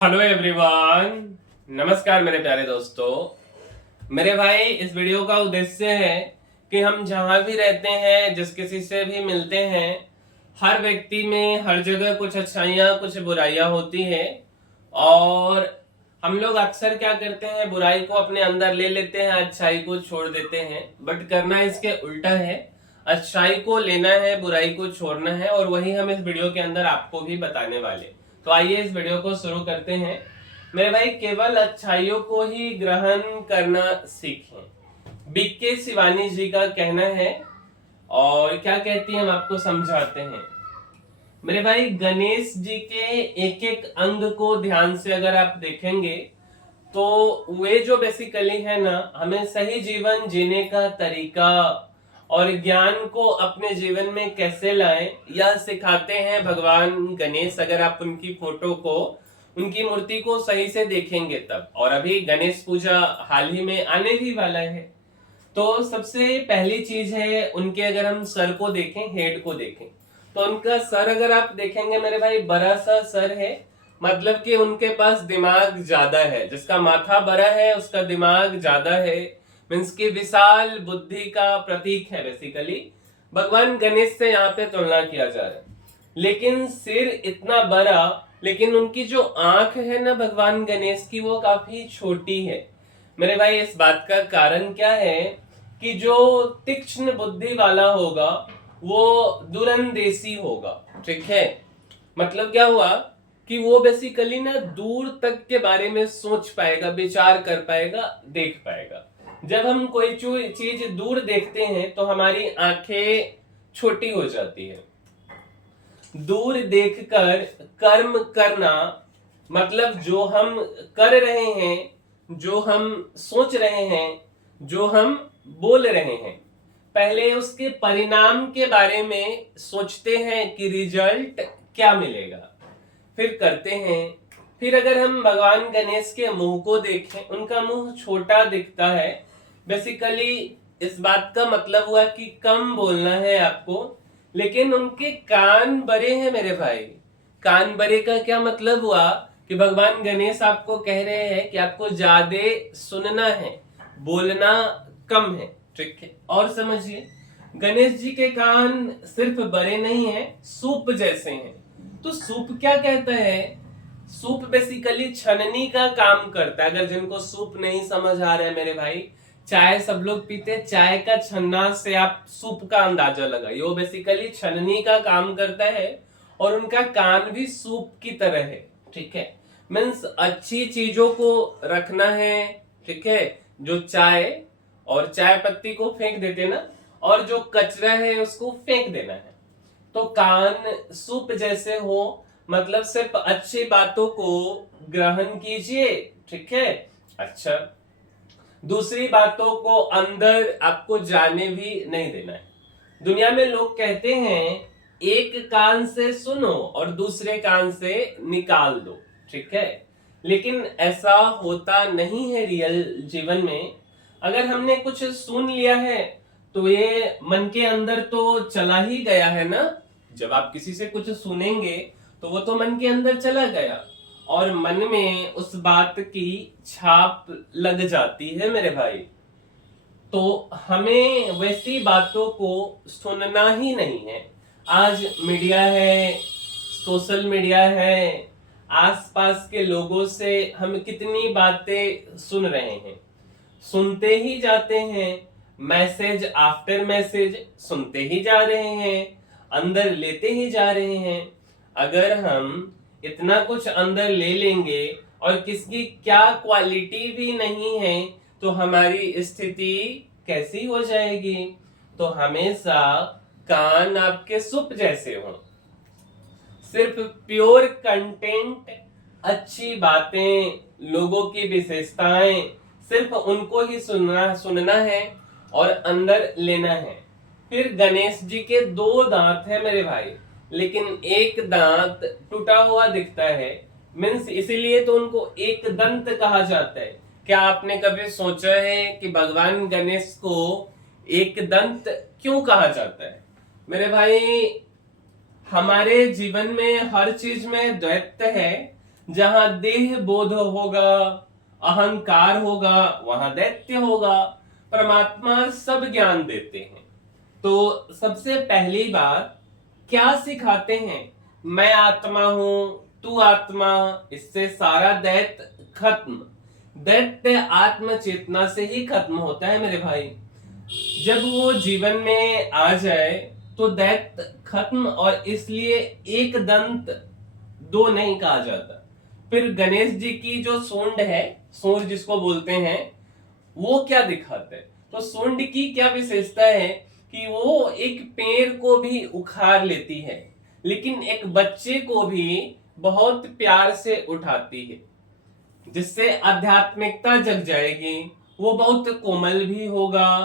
Hello everyone, नमस्कार मेरे प्यारे दोस्तों। मेरे भाई, इस वीडियो का उद्देश्य है कि हम जहां भी रहते हैं, जिस किसी से भी मिलते हैं, हर व्यक्ति में हर जगह कुछ अच्छाइयाँ कुछ बुराइयां होती है। और हम लोग अक्सर क्या करते हैं, बुराई को अपने अंदर ले लेते हैं, अच्छाई को छोड़ देते हैं। बट करना इसके उल्टा है, अच्छाई को लेना है, बुराई को छोड़ना है। और वही हम इस वीडियो के अंदर आपको भी बताने वाले। तो आइए इस वीडियो को शुरू करते हैं। मेरे भाई, केवल अच्छाइयों को ही ग्रहण करना सीखें, बीके शिवानी जी का कहना है। और क्या कहती हैं हम आपको समझाते हैं। मेरे भाई, गणेश जी के एक एक अंग को ध्यान से अगर आप देखेंगे तो वे जो बेसिकली है ना, हमें सही जीवन जीने का तरीका और ज्ञान को अपने जीवन में कैसे लाएं, यह सिखाते हैं भगवान गणेश। अगर आप उनकी फोटो को, उनकी मूर्ति को सही से देखेंगे तब। और अभी गणेश पूजा हाल ही में आने भी वाला है। तो सबसे पहली चीज है उनके, अगर हम सर को देखें, हेड को देखें, तो उनका सर अगर आप देखेंगे मेरे भाई, बड़ा सा सर है। मतलब कि उनके पास दिमाग ज्यादा है। जिसका माथा बड़ा है उसका दिमाग ज्यादा है। मीन्स की विशाल बुद्धि का प्रतीक है बेसिकली। भगवान गणेश से यहाँ पे तुलना किया जा रहा है। लेकिन सिर इतना बड़ा, लेकिन उनकी जो आंख है ना भगवान गणेश की, वो काफी छोटी है। मेरे भाई, इस बात का कारण क्या है कि जो तीक्ष्ण बुद्धि वाला होगा वो दूरंदेशी होगा। ठीक है, मतलब क्या हुआ कि वो बेसिकली ना दूर तक के बारे में सोच पाएगा, विचार कर पाएगा, देख पाएगा। जब हम कोई चीज दूर देखते हैं तो हमारी आंखें छोटी हो जाती है। दूर देखकर कर्म करना, मतलब जो हम कर रहे हैं, जो हम सोच रहे हैं, जो हम बोल रहे हैं, पहले उसके परिणाम के बारे में सोचते हैं कि रिजल्ट क्या मिलेगा, फिर करते हैं। फिर अगर हम भगवान गणेश के मुंह को देखें, उनका मुंह छोटा दिखता है। बेसिकली इस बात का मतलब हुआ कि कम बोलना है आपको। लेकिन उनके कान बड़े हैं मेरे भाई। कान बड़े का क्या मतलब हुआ कि भगवान गणेश आपको कह रहे हैं कि आपको ज्यादा सुनना है, बोलना कम है। ठीक है, और समझिए, गणेश जी के कान सिर्फ बड़े नहीं हैं, सूप जैसे हैं। तो सूप क्या कहता है? सूप बेसिकली छननी का काम करता है। अगर जिनको सूप नहीं समझ आ रहा है मेरे भाई, चाय सब लोग पीते, चाय का छन्ना से आप सूप का अंदाजा लगाइए। वो बेसिकली छननी का काम करता है। और उनका कान भी सूप की तरह है। ठीक है, मीन्स अच्छी चीजों को रखना है। ठीक है, जो चाय और चाय पत्ती को फेंक देते ना, और जो कचरा है उसको फेंक देना है। तो कान सूप जैसे हो, मतलब सिर्फ अच्छी बातों को ग्रहण कीजिए। ठीक है, अच्छा, दूसरी बातों को अंदर आपको जाने भी नहीं देना है। दुनिया में लोग कहते हैं एक कान से सुनो और दूसरे कान से निकाल दो। ठीक है, लेकिन ऐसा होता नहीं है रियल जीवन में। अगर हमने कुछ सुन लिया है तो ये मन के अंदर तो चला ही गया है ना। जब आप किसी से कुछ सुनेंगे तो वो तो मन के अंदर चला गया, और मन में उस बात की छाप लग जाती है मेरे भाई। तो हमें वैसी बातों को सुनना ही नहीं है। आज मीडिया है, सोशल मीडिया है, आसपास के लोगों से हम कितनी बातें सुन रहे हैं, सुनते ही जाते हैं। मैसेज आफ्टर मैसेज सुनते ही जा रहे हैं, अंदर लेते ही जा रहे हैं। अगर हम इतना कुछ अंदर ले लेंगे और किसकी क्या क्वालिटी भी नहीं है, तो हमारी स्थिति कैसी हो जाएगी? तो हमेशा कान आपके सुप जैसे हो। सिर्फ प्योर कंटेंट, अच्छी बातें, लोगों की विशेषताएं, सिर्फ उनको ही सुनना है और अंदर लेना है। फिर गणेश जी के दो दांत है मेरे भाई, लेकिन एक दांत टूटा हुआ दिखता है। मीन्स इसीलिए तो उनको एक दंत कहा जाता है। क्या आपने कभी सोचा है कि भगवान गणेश को एक दंत क्यों कहा जाता है? मेरे भाई, हमारे जीवन में हर चीज में द्वैत है। जहां देह बोध होगा, अहंकार होगा, वहां दैत्य होगा। परमात्मा सब ज्ञान देते हैं। तो सबसे पहली बात क्या सिखाते हैं? मैं आत्मा हूं, तू आत्मा। इससे सारा दैत्य खत्म। दैत्य आत्म चेतना से ही खत्म होता है मेरे भाई। जब वो जीवन में आ जाए तो दैत्य खत्म, और इसलिए एक दंत दो नहीं कहा जाता। फिर गणेश जी की जो सूंड है, सूंड जिसको बोलते हैं, वो क्या दिखाता है? तो सूंड की क्या विशेषता है कि वो एक पेड़ को भी उखाड़ लेती है, लेकिन एक बच्चे को भी बहुत प्यार से उठाती है, जिससे आध्यात्मिकता जग जाएगी। वो बहुत कोमल भी होगा,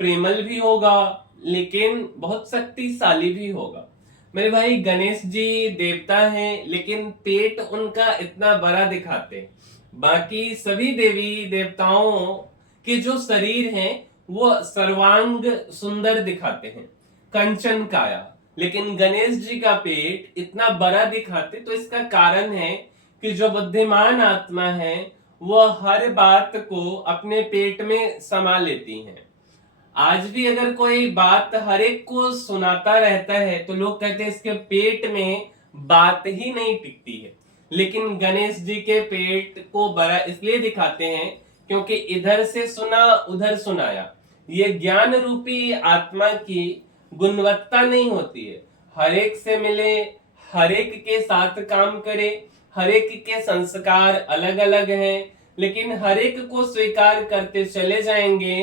प्रेमल भी होगा, लेकिन बहुत शक्तिशाली भी होगा। मेरे भाई गणेश जी देवता हैं, लेकिन पेट उनका इतना बड़ा दिखाते हैं। बाकी सभी देवी देवताओं के जो शरीर हैं वो सर्वांग सुंदर दिखाते हैं, कंचन काया। लेकिन गणेश जी का पेट इतना बड़ा दिखाते, तो इसका कारण है कि जो बुद्धिमान आत्मा है वो हर बात को अपने पेट में समा लेती हैं। आज भी अगर कोई बात हर एक को सुनाता रहता है तो लोग कहते हैं इसके पेट में बात ही नहीं टिकती है। लेकिन गणेश जी के पेट को बड़ा इसलिए दिखाते हैं क्योंकि इधर से सुना उधर सुनाया। ये ज्ञान रूपी आत्मा की गुणवत्ता नहीं होती है। हर एक से मिले, हर एक के साथ काम करे। हर एक के संस्कार अलग अलग हैं, लेकिन हर एक को स्वीकार करते चले जाएंगे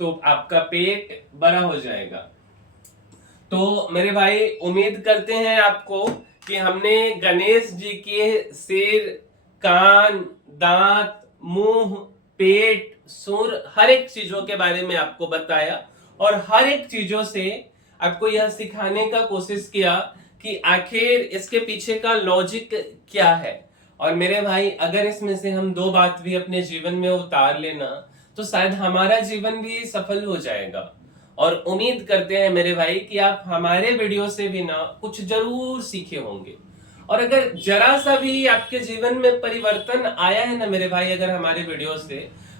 तो आपका पेट बड़ा हो जाएगा। तो मेरे भाई उम्मीद करते हैं आपको कि हमने गणेश जी के सिर, कान, दांत, मुंह, पेट, सुर, हर एक चीजों के बारे में आपको बताया, और हर एक चीजों से आपको यह सिखाने का कोशिश किया कि आखिर इसके पीछे का लॉजिक क्या है। और मेरे भाई अगर इसमें से हम दो बात भी अपने जीवन में उतार लेना तो शायद हमारा जीवन भी सफल हो जाएगा। और उम्मीद करते हैं मेरे भाई कि आप हमारे वीडियो से भी ना कुछ जरूर सीखे होंगे। और अगर जरा सा भी आपके जीवन में परिवर्तन आया है ना मेरे भाई अगर हमारे वीडियो से,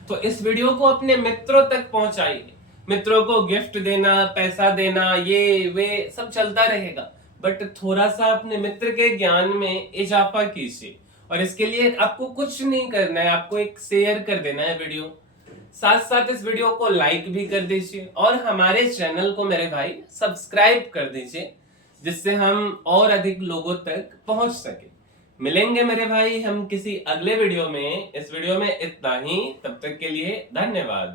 तो इस वीडियो को अपने मित्रों तक पहुंचाइए। मित्रों को गिफ्ट देना, पैसा देना, ये वे सब चलता रहेगा, बट थोड़ा सा अपने मित्र के ज्ञान में इजाफा कीजिए। और इसके लिए आपको कुछ नहीं करना है, आपको एक शेयर कर देना है वीडियो, साथ साथ इस वीडियो को लाइक भी कर दीजिए, और हमारे चैनल को मेरे भाई सब्सक्राइब कर दीजिए, जिससे हम और अधिक लोगों तक पहुंच सके। मिलेंगे मेरे भाई हम किसी अगले वीडियो में। इस वीडियो में इतना ही, तब तक के लिए धन्यवाद।